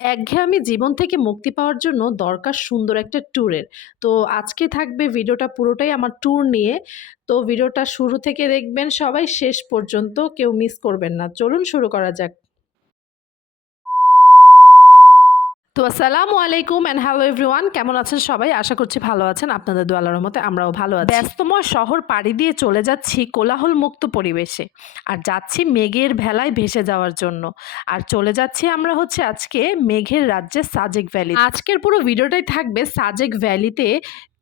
একঘেয়েমি জীবন থেকে মুক্তি পাওয়ার জন্য দরকার সুন্দর একটা ট্যুরের। তো আজকে থাকবে ভিডিওটা পুরোটাই আমার ট্যুর নিয়ে। তো ভিডিওটা শুরু থেকে দেখবেন সবাই শেষ পর্যন্ত কেউ মিস করবেন না। চলুন শুরু করা যাক। তো আসসালামু আলাইকুম অ্যান্ড হ্যালো এভরিওয়ান কেমন আছেন সবাই? আশা করছি ভালো আছেন। আপনাদের দোয়ালার রহমতে আমরাও ভালো আছি। ব্যস্তময় শহর পাড়ি দিয়ে চলে যাচ্ছি কোলাহল মুক্ত পরিবেশে। আর যাচ্ছি মেঘের ভেলায় ভেসে যাওয়ার জন্য। আর চলে যাচ্ছি আমরা হচ্ছে আজকে মেঘের রাজ্যে সাজেক ভ্যালি আজকের পুরো ভিডিওটাই থাকবে সাজেক ভ্যালিতে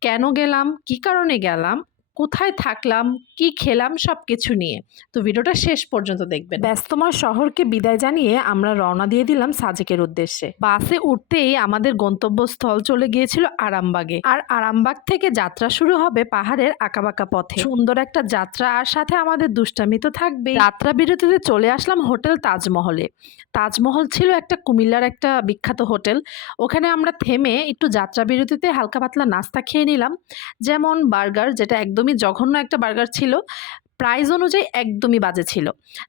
কেন গেলাম, কি কারণে গেলাম কোথায় থাকলাম, কি খেলাম সব কিছু নিয়ে। তো ভিডিওটা শেষ পর্যন্ত দেখবেন। ব্যস্তময় শহরকে বিদায় জানিয়ে আমরা রওনা দিয়ে দিলাম সাজেকের উদ্দেশ্যে। বাসে উঠতেই আমাদের গন্তব্যস্থল চলে গিয়েছিল আরামবাগে। আর আরামবাগ থেকে যাত্রা শুরু হবে পাহাড়ের আঁকাবাঁকা পথে। সুন্দর একটা যাত্রা আর সাথে আমাদের দুষ্টামি তো থাকবে যাত্রা বিরতিতে চলে আসলাম হোটেল তাজমহলে। তাজমহল ছিল একটা কুমিল্লার একটা বিখ্যাত হোটেল। ওখানে আমরা থেমে একটু যাত্রা বিরতিতে হালকা পাতলা নাস্তা খেয়ে নিলাম। যেমন বার্গার, যেটা একদমই জঘন্য একটা বার্গার ছিল প্রাইস অনুযায়ী একদমই বাজে ছিল।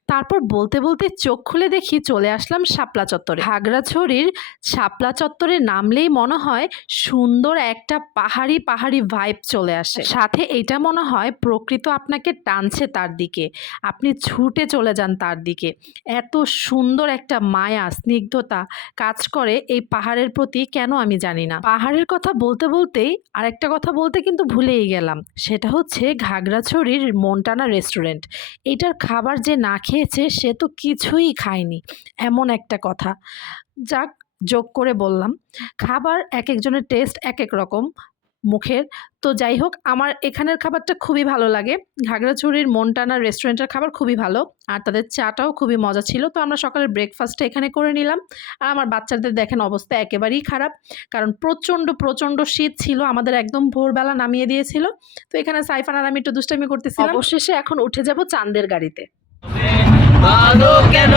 তারপর বলতে বলতে চোখ খুলে দেখি চলে আসলাম শাপলা চত্বরে। খাগড়াছড়ির শাপলা চত্বরে নামলেই মনে হয় সুন্দর একটা পাহাড়ি পাহাড়ি ভাইব চলে আসে। সাথে এটা মনে হয় প্রকৃত আপনাকে টানছে তার দিকে। আপনি ছুটে চলে যান তার দিকে। এত সুন্দর একটা মায়া, স্নিগ্ধতা কাজ করে এই পাহাড়ের প্রতি কেন আমি জানি না। পাহাড়ের কথা বলতে বলতেই আরেকটা কথা বলতে কিন্তু ভুলেই গেলাম। সেটা হচ্ছে ঘাগড়াছড়ির মনটানা রেস্টুরেন্ট এটার খাবার যে না খেয়েছে, সে তো কিছুই খায়নি। এমন একটা কথা। যাক, যোগ করে বললাম। খাবার এক একজনের টেস্ট এক এক রকম। মুখের। তো যাই হোক আমার এখানের খাবারটা খুবই ভালো লাগে। ঘাগড়াছড়ির মনটানা রেস্টুরেন্টের খাবার খুবই ভালো আর তাদের চাটাও খুবই মজা ছিল। তো আমরা সকালের ব্রেকফাস্টটা এখানে করে নিলাম। আর আমার বাচ্চাদের দেখেন অবস্থা একেবারেই খারাপ কারণ প্রচণ্ড প্রচণ্ড শীত ছিল আমাদের একদম ভোরবেলা নামিয়ে দিয়েছিল। তো এখানে সাইফান আর আমি একটু দুষ্টামি করতেছিলাম। অবশেষে এখন উঠে যাব চাঁদের গাড়িতে। ভালো কেন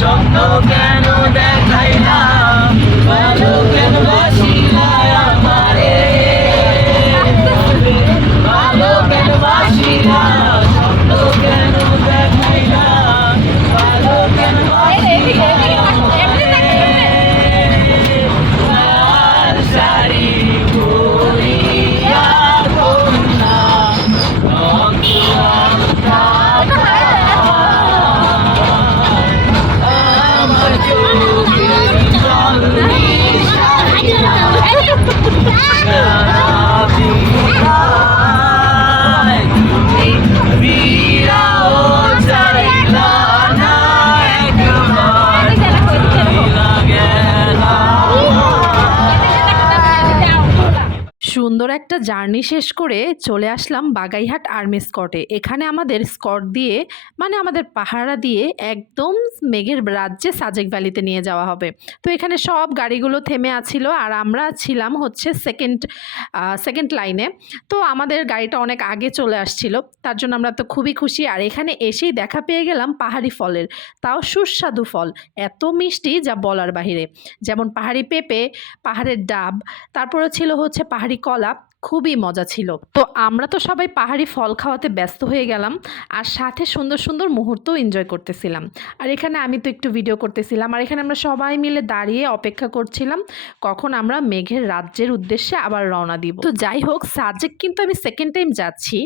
স্বপ্ন কেন দেখাই না ভালো কেন বাসি একটা জার্নি শেষ করে চলে আসলাম বাগাইহাট আর্মি স্কটে। এখানে আমাদের স্কট দিয়ে মানে আমাদের পাহারা দিয়ে একদম মেঘের রাজ্যে সাজেক ভ্যালিতে নিয়ে যাওয়া হবে। তো এখানে সব গাড়িগুলো থেমে আছিল আর আমরা ছিলাম হচ্ছে সেকেন্ড সেকেন্ড লাইনে তো আমাদের গাড়িটা অনেক আগে চলে আসছিল, তার জন্য আমরা তো খুবই খুশি। আর এখানে এসেই দেখা পেয়ে গেলাম পাহাড়ি ফলের, তাও সুস্বাদু ফল, এত মিষ্টি যা বলার বাহিরে। যেমন পাহাড়ি পেঁপে, পাহাড়ের ডাব তারপরে ছিল হচ্ছে পাহাড়ি কলা। খুবই মজা ছিল। তো আমরা তো সবাই পাহাড়ি ফল খাওয়াতে ব্যস্ত হয়ে গেলাম আর সাথে সুন্দর সুন্দর মুহূর্তও এনজয় করতেছিলাম। আর এখানে আমি তো একটু ভিডিও করতেছিলাম আর এখানে আমরা সবাই মিলে দাঁড়িয়ে অপেক্ষা করছিলাম কখন আমরা মেঘের রাজ্যের উদ্দেশ্যে আবার রওনা দিব। তো যাই হোক, সাজেক কিন্তু আমি সেকেন্ড টাইম যাচ্ছি।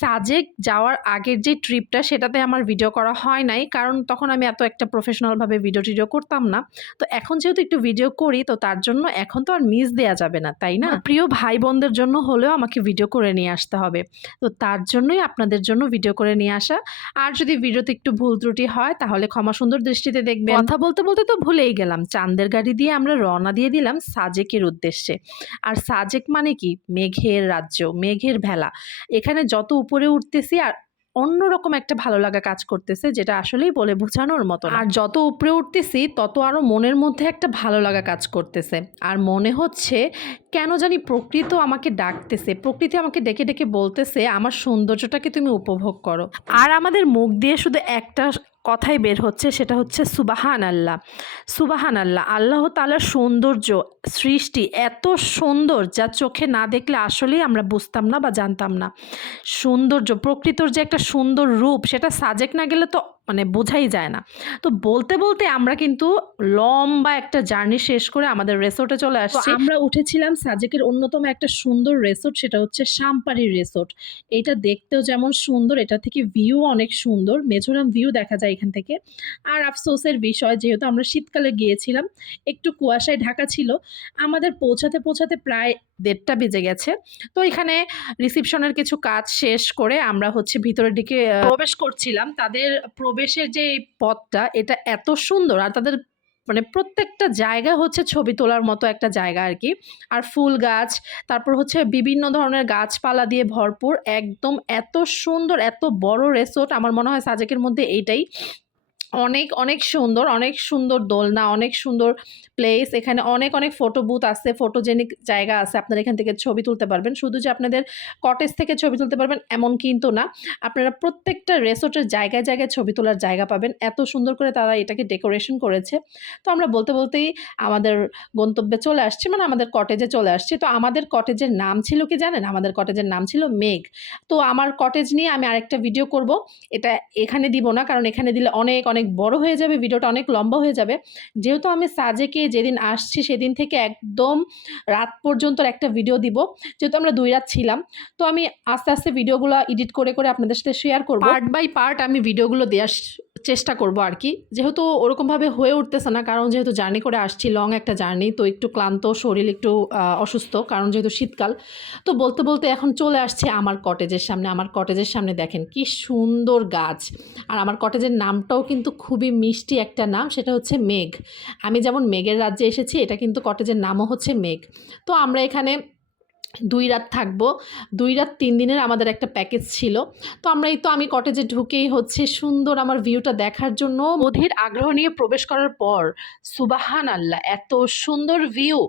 সাজেক যাওয়ার আগের যে ট্রিপটা সেটাতে আমার ভিডিও করা হয় নাই কারণ তখন আমি এত একটা প্রফেশনালভাবে ভিডিও টিডিও করতাম না। তো এখন যেহেতু একটু ভিডিও করি তো তার জন্য এখন তো আর মিস দেওয়া যাবে না, তাই না? প্রিয় ভাই বোনদের জন্য হলেও আমাকে ভিডিও করে নিয়ে আসতে হবে। তো তার জন্যই আপনাদের জন্য ভিডিও করে নিয়ে আসা। আর যদি ভিডিওতে একটু ভুল ত্রুটি হয়, তাহলে ক্ষমা সুন্দর দৃষ্টিতে দেখবেন। কথা বলতে বলতে তো ভুলেই গেলাম। চান্দের গাড়ি দিয়ে আমরা রওনা দিয়ে দিলাম সাজেকের উদ্দেশ্যে। আর সাজেক মানে কি? মেঘের রাজ্য, মেঘের ভেলা। এখানে যত উপরে উঠতেছি আর অন্যরকম একটা ভালো লাগা কাজ করতেছে, যেটা আসলেই বলে বোঝানোর মতো আর যত উপরে উঠতেছি, তত আরও মনের মধ্যে একটা ভালো লাগা কাজ করতেছে। আর মনে হচ্ছে, কেন জানি প্রকৃত আমাকে ডাকতেছে, প্রকৃতি আমাকে ডেকে ডেকে বলতেছে, আমার সৌন্দর্যটাকে তুমি উপভোগ করো। আর আমাদের মুখ দিয়ে শুধু একটা কথাই বের হচ্ছে, সেটা হচ্ছে সুবাহান আল্লাহ সুবাহান আল্লাহ আল্লাহ তালার সৌন্দর্য, সৃষ্টি এত সুন্দর যা চোখে না দেখলে আসলেই আমরা বুঝতাম না বা জানতাম না। সৌন্দর্য, প্রকৃতর যে একটা সুন্দর রূপ, সেটা সাজেক না গেলে তো মানে বোঝাই যায় না। তো বলতে বলতে আমরা কিন্তু লম্বা একটা জার্নি শেষ করে আমাদের রেসোর্টে চলে আসছি। আমরা উঠেছিলাম সাজেকের অন্যতম একটা সুন্দর রেসোর্ট সেটা হচ্ছে সাম্পারি রেসোর্ট এটা দেখতেও যেমন সুন্দর এটা থেকে ভিউ অনেক সুন্দর। মেজোরাম ভিউ দেখা যায় এখান থেকে। আর আফসোসের বিষয় যেহেতু আমরা শীতকালে গিয়েছিলাম একটু কুয়াশায় ঢাকা ছিল আমাদের পৌঁছাতে পৌঁছাতে প্রায় দেড়টা বেজে গেছে। তো এখানে রিসিপশনের কিছু কাজ শেষ করে আমরা হচ্ছে ভিতরের দিকে প্রবেশ করছিলাম। তাদের প্রবেশের যে এই পথটা, এটা এত সুন্দর আর তাদের মানে প্রত্যেকটা জায়গা হচ্ছে ছবি তোলার মতো একটা জায়গা আর কি। আর ফুল গাছ, তারপর হচ্ছে বিভিন্ন ধরনের গাছপালা দিয়ে ভরপুর, একদম এত সুন্দর, এত বড় রেসোর্ট আমার মনে হয় সাজেকের মধ্যে এইটাই। অনেক অনেক সুন্দর অনেক সুন্দর দোলনা, অনেক সুন্দর প্লেস এখানে অনেক অনেক ফটো বুথ আছে ফটোজেনিক জায়গা আছে। আপনারা এখান থেকে ছবি তুলতে পারবেন। শুধু যে আপনাদের কটেজ থেকে ছবি তুলতে পারবেন, এমন কিন্তু না। আপনারা প্রত্যেকটা রেসোর্টের জায়গায় জায়গায় ছবি তোলার জায়গা পাবেন। এত সুন্দর করে তারা এটাকে ডেকোরেশন করেছে। তো আমরা বলতে, বলতেই আমাদের গন্তব্যে চলে আসছি মানে আমাদের কটেজে চলে আসছি। তো আমাদের কটেজের নাম ছিল কি জানেন? আমাদের কটেজের নাম ছিল মেঘ। তো আমার কটেজ নিয়ে আমি আরেকটা ভিডিও করব। এটা এখানে দিব না, কারণ এখানে দিলে অনেক অনেক বড় হয়ে যাবে, ভিডিওটা অনেক লম্বা হয়ে যাবে। যেহেতু আমি সাজেকে যেদিন আসছি সেদিন থেকে একদম রাত পর্যন্ত একটা ভিডিও দিব, যেহেতু আমরা দুই রাত ছিলাম। তো আমি আস্তে আস্তে ভিডিওগুলো এডিট করে করে আপনাদের সাথে শেয়ার করব। পার্ট বাই পার্ট আমি ভিডিওগুলো দেওয়ার চেষ্টা করব আর কি। যেহেতু ওরকমভাবে হয়ে উঠতেছে না, কারণ যেহেতু জার্নি করে আসছি, লং একটা জার্নি, তো একটু ক্লান্ত, শরীর একটু অসুস্থ, কারণ যেহেতু শীতকাল। তো বলতে বলতে এখন চলে আসছে আমার কটেজের সামনে। আমার কটেজের সামনে দেখেন কি সুন্দর গাছ। আর আমার কটেজের নামটাও কিন্তু খুবই মিষ্টি একটা নাম, সেটা হচ্ছে মেঘ। আমি যেমন মেঘের রাজ্যে এসেছি, এটা কিন্তু কটেজের নামও হচ্ছে মেঘ। তো আমরা এখানে দুই রাত থাকব। দুই রাত তিন দিনের আমাদের একটা প্যাকেজ ছিল। তো আমরা এই তো আমি কটেজে ঢুকেই হচ্ছে সুন্দর আমার ভিউটা দেখার জন্য অধীর আগ্রহ নিয়ে প্রবেশ করার পর সুবাহান আল্লাহ এত সুন্দর ভিউ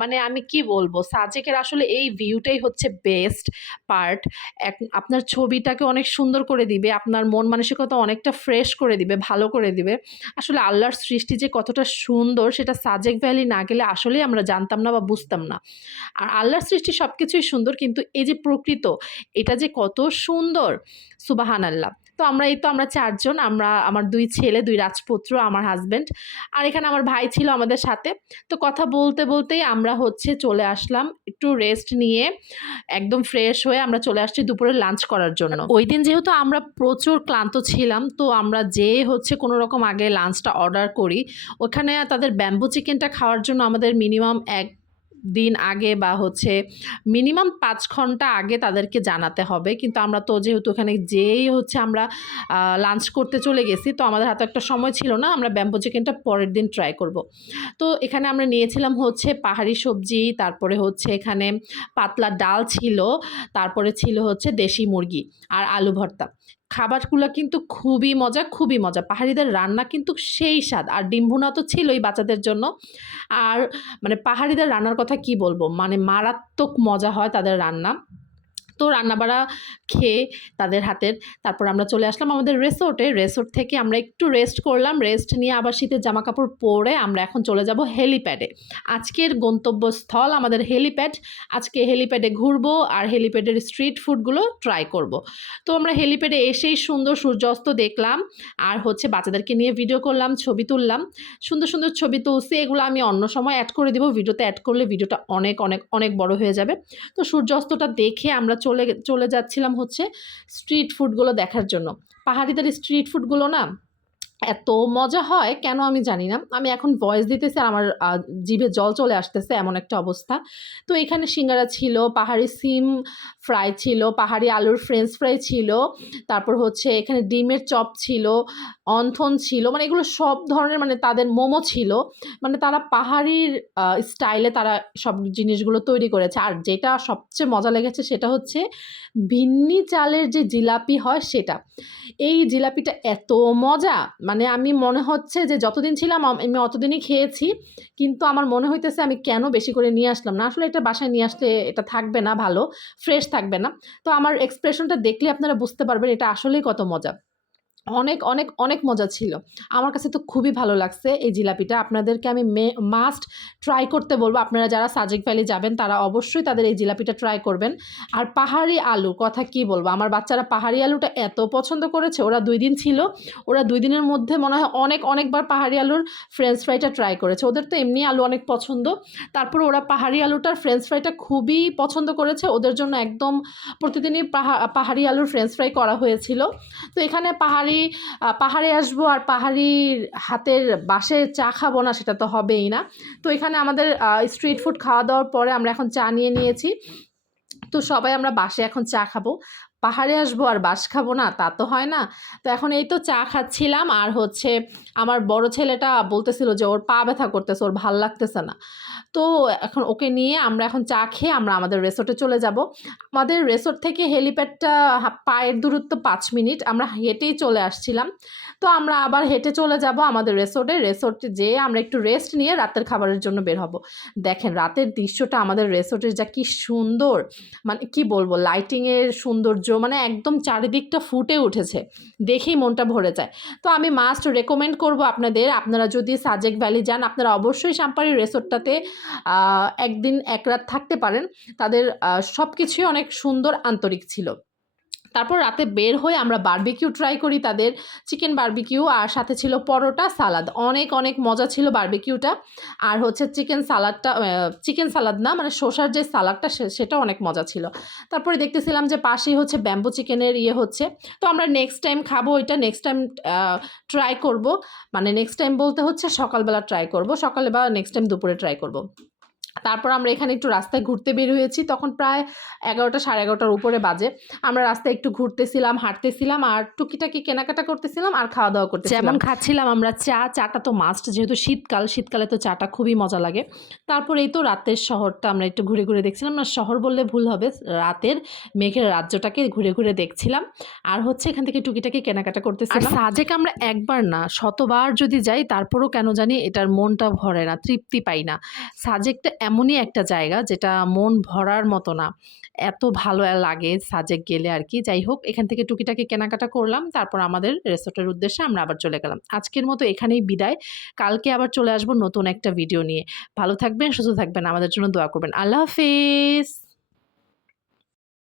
মানে আমি কি বলব, সাজেকের আসলে এই ভিউটাই হচ্ছে বেস্ট পার্ট এক, আপনার ছবিটাকে অনেক সুন্দর করে দিবে, আপনার মন মানসিকতা অনেকটা ফ্রেশ করে দিবে, ভালো করে দিবে। আসলে আল্লাহর সৃষ্টি যে কতটা সুন্দর, সেটা সাজেক ভ্যালি না গেলে আসলেই আমরা জানতাম না বা বুঝতাম না। আর আল্লাহর সৃষ্টি সব কিছুই সুন্দর, কিন্তু এই যে প্রকৃত, এটা যে কত সুন্দর সুবাহান আল্লাহ তো আমরা এই তো আমরা চারজন, আমরা আমার দুই ছেলে, দুই রাজপুত্র, আমার হাজব্যান্ড আর এখানে আমার ভাই ছিল আমাদের সাথে। তো কথা বলতে বলতেই আমরা হচ্ছে চলে আসলাম একটু রেস্ট নিয়ে, একদম ফ্রেশ হয়ে আমরা চলে আসছি দুপুরে লাঞ্চ করার জন্য। ওই দিন যেহেতু আমরা প্রচুর ক্লান্ত ছিলাম, তো আমরা যে হচ্ছে কোনো রকম আগে লাঞ্চটা অর্ডার করি, ওখানে তাদের ব্যাম্বু চিকেনটা খাওয়ার জন্য আমাদের মিনিমাম এক দিন আগে বা হচ্ছে মিনিমাম পাঁচ ঘণ্টা আগে তাদেরকে জানাতে হবে। কিন্তু আমরা তো যেহেতু ওখানে যেই হচ্ছে আমরা লাঞ্চ করতে চলে গেছি, তো আমাদের হাতে একটা সময় ছিল না, আমরা ব্যাম্বো চিকেনটা পরের দিন ট্রাই করব। তো এখানে আমরা নিয়েছিলাম হচ্ছে পাহাড়ি সবজি, তারপরে হচ্ছে এখানে পাতলা ডাল ছিল, তারপরে ছিল হচ্ছে দেশি মুরগি আর আলু ভর্তা। খাবারগুলো কিন্তু খুবই মজা খুবই মজা। পাহাড়িদের রান্না কিন্তু সেই স্বাদ। আর ডিম্ভুনা তো ছিলই বাচ্চাদের জন্য। আর মানে পাহাড়িদের রান্নার কথা কি বলব? মানে মারাত্মক মজা হয় তাদের রান্না। তো রান্নাবাড়া খেয়ে তাদের হাতের। তারপর আমরা চলে আসলাম আমাদের রেসোর্টে রেসোর্ট থেকে আমরা একটু রেস্ট করলাম। রেস্ট নিয়ে আবার শীতের জামা কাপড় পরে আমরা এখন চলে যাব হেলিপ্যাডে আজকের গন্তব্যস্থল আমাদের হেলিপ্যাড আজকে হেলিপ্যাডে ঘুরবো আর হেলিপ্যাডের স্ট্রিট ফুডগুলো ট্রাই করব। তো আমরা হেলিপ্যাডে এসেই সুন্দর সূর্যাস্ত দেখলাম আর হচ্ছে বাচ্চাদেরকে নিয়ে ভিডিও করলাম, ছবি তুললাম। সুন্দর সুন্দর ছবি তুলছি। এগুলো আমি অন্য সময় অ্যাড করে দিব। ভিডিওতে অ্যাড করলে ভিডিওটা অনেক অনেক অনেক বড় হয়ে যাবে। তো সূর্যাস্তটা দেখে আমরা চলে চলে যাচ্ছিলাম হচ্ছে স্ট্রিট ফুডগুলো দেখার জন্য। পাহাড়িদের স্ট্রিট ফুডগুলো না এত মজা হয়, কেন আমি জানি না। আমি এখন ভয়েস দিতেছি আর আমার জিভে জল চলে আসতেছে এমন একটা অবস্থা। তো এখানে সিঙ্গারা ছিল, পাহাড়ি সিম ফ্রাই ছিল, পাহাড়ি আলুর ফ্রেঞ্চ ফ্রাই ছিল, তারপর হচ্ছে এখানে ডিমের চপ ছিল, অন্থন ছিল মানে এগুলো সব ধরনের মানে তাদের মোমো ছিল। মানে তারা পাহাড়ির স্টাইলে তারা সব জিনিসগুলো তৈরি করেছে। আর যেটা সবচেয়ে মজা লেগেছে সেটা হচ্ছে ভিন্নি চালের যে জিলাপি হয় সেটা। এই জিলাপিটা এত মজা! মানে আমি মনে হচ্ছে যে যতদিন ছিলাম আমি অতদিনই খেয়েছি, কিন্তু আমার মনে হইতেছে আমি কেন বেশি করে নিয়ে আসলাম না। আসলে এটা বাসায় নিয়ে আসলে এটা থাকবে না ভালো ফ্রেশ থাকবে না। তো আমার এক্সপ্রেশনটা দেখলে আপনারা বুঝতে পারবেন এটা আসলেই কত মজা। অনেক অনেক অনেক মজা ছিল। আমার কাছে তো খুবই ভালো লাগছে এই জিলাপিটা। আপনাদেরকে আমি মাস্ট ট্রাই করতে বলব। আপনারা যারা সাজেক ভ্যালি যাবেন, তারা অবশ্যই তাদের এই জিলাপিটা ট্রাই করবেন। আর পাহাড়ি আলু, কথা কি বলব? আমার বাচ্চারা পাহাড়ি আলুটা এত পছন্দ করেছে। ওরা দুই দিন ছিল। ওরা দুই দিনের মধ্যে মনে হয় অনেক, অনেকবার পাহাড়ি আলুর ফ্রেঞ্চ ফ্রাইটা ট্রাই করেছে। ওদের তো এমনি আলু অনেক পছন্দ। তারপর ওরা পাহাড়ি আলুটার ফ্রেঞ্চ ফ্রাইটা খুবই পছন্দ করেছে। ওদের জন্য একদম প্রতিদিনই পাহা- পাহাড়ি আলুর ফ্রেঞ্চ ফ্রাই করা হয়েছিল। তো এখানে পাহাড়ি আহ, পাহাড়ে আসব আর পাহাড়ির হাতের বাসে চা খাব না সেটা তো হবেই না। তো এখানে আমাদের স্ট্রিট ফুড খাওয়া দাওয়ার পরে আমরা এখন চা নিয়ে নিয়েছি। তো সবাই আমরা বাসে এখন চা খাব। পাহাড়ে আসব আর বাস খাব না, তা তো হয় না। তো এখন এই তো চা খাচ্ছিলাম আর হচ্ছে আমার বড় ছেলেটা বলতেছিল যে ওর পা ব্যথা করতেছে, ওর ভালো লাগতেছে না। তো এখন ওকে নিয়ে আমরা এখন চা খেয়ে আমরা আমাদের রেসর্টে চলে যাব। আমাদের রেসর্ট থেকে হেলিপ্যাডটা পায়ের দূরত্ব পাঁচ মিনিট, আমরা হেঁটেই চলে আসছিলাম। তো আমরা আবার হেঁটে চলে যাব আমাদের রেসর্টে রেসর্টে যেয়ে আমরা একটু রেস্ট নিয়ে রাতের খাবারের জন্য বের হব। দেখেন রাতের দৃশ্যটা আমাদের রেসর্টের যা কি সুন্দর মানে কি বলব লাইটিংয়ের সৌন্দর্য মানে একদম চারিদিকটা ফুটে উঠেছে, দেখেই মনটা ভরে যায়। তো আমি মাস্ট রেকমেন্ড করব আপনাদের, আপনারা যদি সাজেক ভ্যালি যান, আপনারা অবশ্যই সাম্পারি রেসর্টটাতে একদিন এক রাত থাকতে পারেন। তাদের সব কিছুই অনেক সুন্দর আন্তরিক ছিল। তারপর রাতে বের হয়ে আমরা বারবিকিউ ট্রাই করি তাদের চিকেন বারবিকিউ আর সাথে ছিল পরোটা সালাদ অনেক অনেক মজা ছিল বারবিকিউটা আর হচ্ছে চিকেন সালাদটা চিকেন সালাদ না মানে শসার যে সালাদটা সেটা অনেক মজা ছিল। তারপরে দেখতেছিলাম যে পাশেই হচ্ছে ব্যাম্বু চিকেনের ইয়ে হচ্ছে। তো আমরা নেক্সট টাইম খাব এটা নেক্সট টাইম ট্রাই করব। মানে নেক্সট টাইম বলতে হচ্ছে সকালবেলা ট্রাই করব, সকালে বা নেক্সট টাইম দুপুরে ট্রাই করব। তারপর আমরা এখানে একটু রাস্তায় ঘুরতে বের হয়েছি। তখন প্রায় এগারোটা সাড়ে এগারোটার উপরে বাজে। আমরা রাস্তায় একটু ঘুরতেছিলাম হাঁটতেছিলাম আর টুকিটাকি কেনাকাটা করতেছিলাম আর খাওয়া দাওয়া করতেছিলাম। যেমন খাচ্ছিলাম আমরা চা চাটা তো মাস্ট যেহেতু শীতকাল শীতকালে তো চাটা খুবই মজা লাগে। তারপর এই তো রাতের শহরটা আমরা একটু ঘুরে ঘুরে দেখছিলাম। না শহর বললে ভুল হবে। রাতের মেঘের রাজ্যটাকে ঘুরে ঘুরে দেখছিলাম। আর হচ্ছে এখান থেকে টুকিটাকি কেনাকাটা করতেছিলাম। সাজেক আমরা একবার না শতবার যদি যাই তারপরও কেন জানি এটার মনটা ভরে না তৃপ্তি পাই না। সাজেকটা এমনই একটা জায়গা যেটা মন ভরার মতো না। এত ভালো লাগে সাজেক গেলে আর কি। যাই হোক, এখান থেকে টুকিটাকি কেনাকাটা করলাম, তারপর আমাদের রেসর্টের উদ্দেশ্যে আমরা আবার চলে গেলাম। আজকের মতো এখানেই বিদায়। কালকে আবার চলে আসব নতুন একটা ভিডিও নিয়ে। ভালো থাকবেন, সুস্থ থাকবেন, আমাদের জন্য দোয়া করবেন। আল্লাহ হাফিজ!